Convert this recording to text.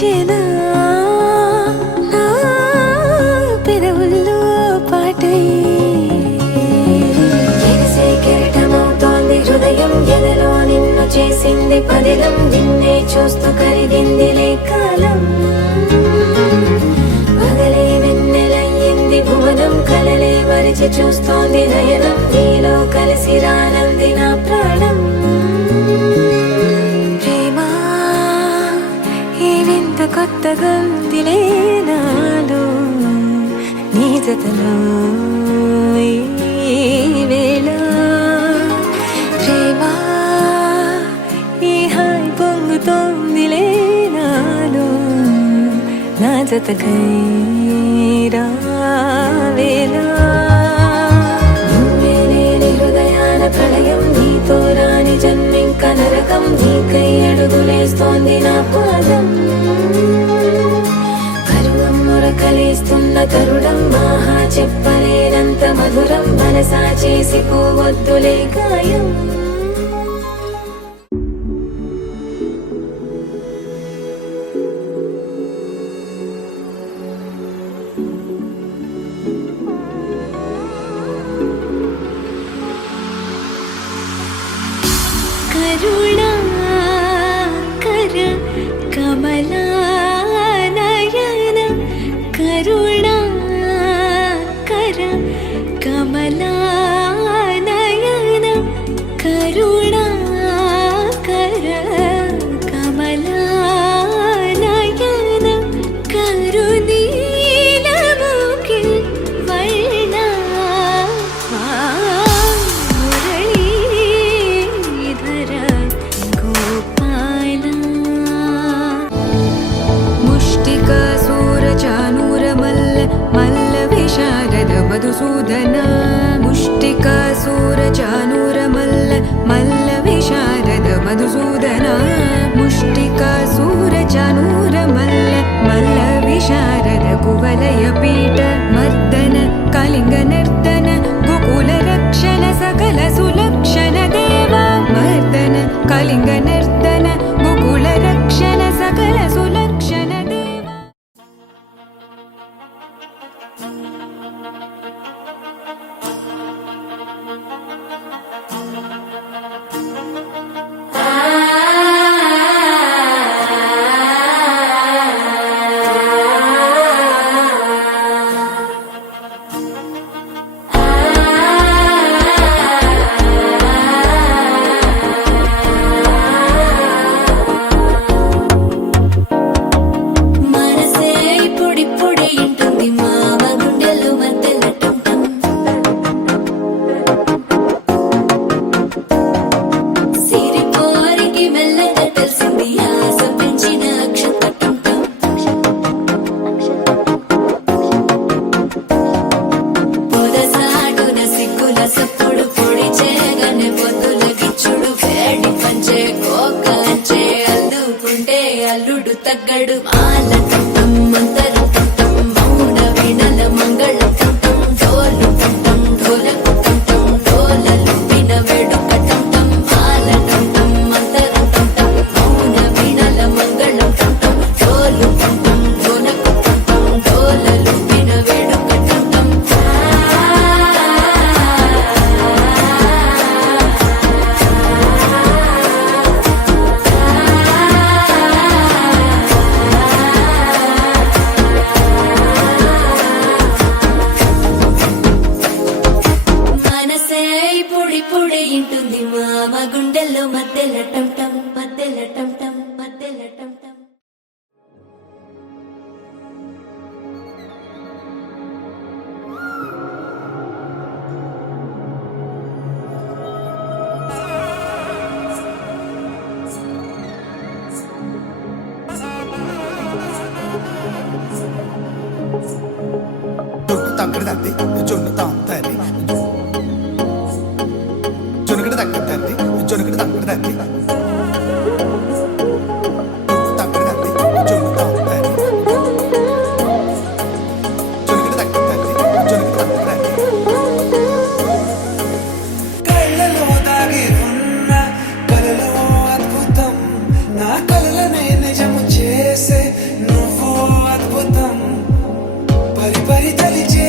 పిలిచేనా నా పెదవుల్లో పాటై ఎగిసే కెరటమవుతోంది హృదయం ఎదలో నిన్ను చేసింది పదిలం నిన్నే చూస్తూ కరిగిందిలే కాలం పగలే వెన్నెలయ్యింది భువనం కలలే మరిచి చూస్తోంది నయనం నీలో కలిసి రానంది నా ప్రాణం కొత్తగా ఉందిలే నాలో నీ జతలో ఈ వేళ ప్రేమ ఈ హాయ్ పొంగుతోందిలే నాలో నా జతకై రావేళ నువ్వే లేని హృదయాల ప్రళయం నీతో రాని జన్మింక నరకం నీకై అడుగులేస్తోంది నా పాదం కలిస్తున్న తరుణం మాహా చెప్పలేనంత మధురం మనసా చేసి పోవద్దులే గాయం కరుణా కర కమలా కరుణా కర కమలా నయన కరుణా కర కమలా నయన కరుణీలముఖి వర్ణ మురళీధర గోపాల ముష్టిక మల్ల విశారద మధుసూదన ముష్టికాసూర చానూర మల్ల విశారద మధుసూదన ముష్టికాసూర చానూర మల్ల విశారద కువలయ పీఠ మర్దన కళింగ నర్తన గోకుల రక్షణ సకల సులక్షణ దేవ మర్దన కళింగ నర్తన గోకుల రక్షణ సకల సులక్షణ అల్లుడు తగ్గడు మాల కంఠం మంతరు కంఠం మౌన వీణల మంగళ కంఠం డోలు కంఠం ఢోలకు కంఠం డోలలు విన వేడుక కంఠం మాల కంఠం మంతరు కంఠం మౌన వీణల మంగళ కంఠం డోలు కంఠం ఢోలకు కంఠం డోలలు విన వేడుక కంఠం ఇంటుంది మామ గుండెల్లో మధ్యల టంటం మధ్యల టంటం మధ్యల టంటం తగ్గడదండి జొన్ను తాంతని జొనకడ తగ్గదండి జొనకడ తగ్గదండి తగ్గదండి జొన్ను తాంతని జొనకడ తగ్గదండి జొనకడ తగ్గదండి కళ్ళలో దాగి ఉన్న కలలో అద్భుతం నా కలలనే నిజము చేసే ఎవరి తలిచే